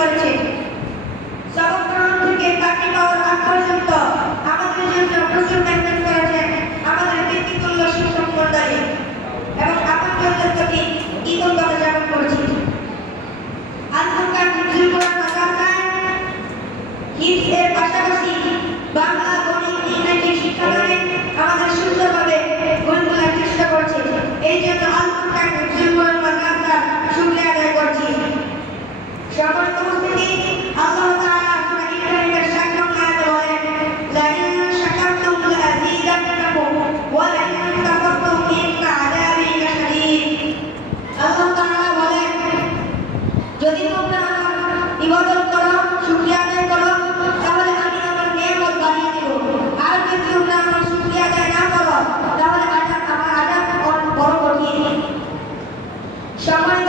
করেছে। সবক গ্রহণ থেকে বাকি পাওয়ার আগ পর্যন্ত আমাদের জন্য প্রচুর মেহনত করেছেন আমাদের ব্যক্তিগত শিক্ষক মণ্ডলী এবং আপনাদের প্রতি কৃতজ্ঞতা জ্ঞাপন করছি। আল ফুরকান হিফজুল কোরআন মাদ্রাসায় হিফজের পাশাপাশি বাংলা, গণিত, ইংরেজি শিক্ষাদানে আমাদের সুন্দরভাবে গড়ে তোলার চেষ্টা করছে। এই জন্য আল ফুরকান হিফজুল কোরআন মাদ্রাসার শুকরিয়া আদায় করছি। সম্মানিত উপস্থিতি, আল্লাহ তাআলা সূরা ইব্রাহিমের 7 নং আয়াতে বলেন, লা ইন শাকারতুম লাযীদান্নাকুম ওয়া লা ইন কাফারতুম ইন্না আযাবি লাশাদীদ। আল্লাহ তাআলা বলেন, যদি তোমরা আমার ইবাদত করো, শুকরিয়া আদায় করো, তাহলে আমি আমার নিয়ামত বাড়িয়ে দেব। আর যদি তোমরা আমার শুকরিয়া আদায় না করো, তাহলে আমার আযাব বড় কঠিন। সম্মানিত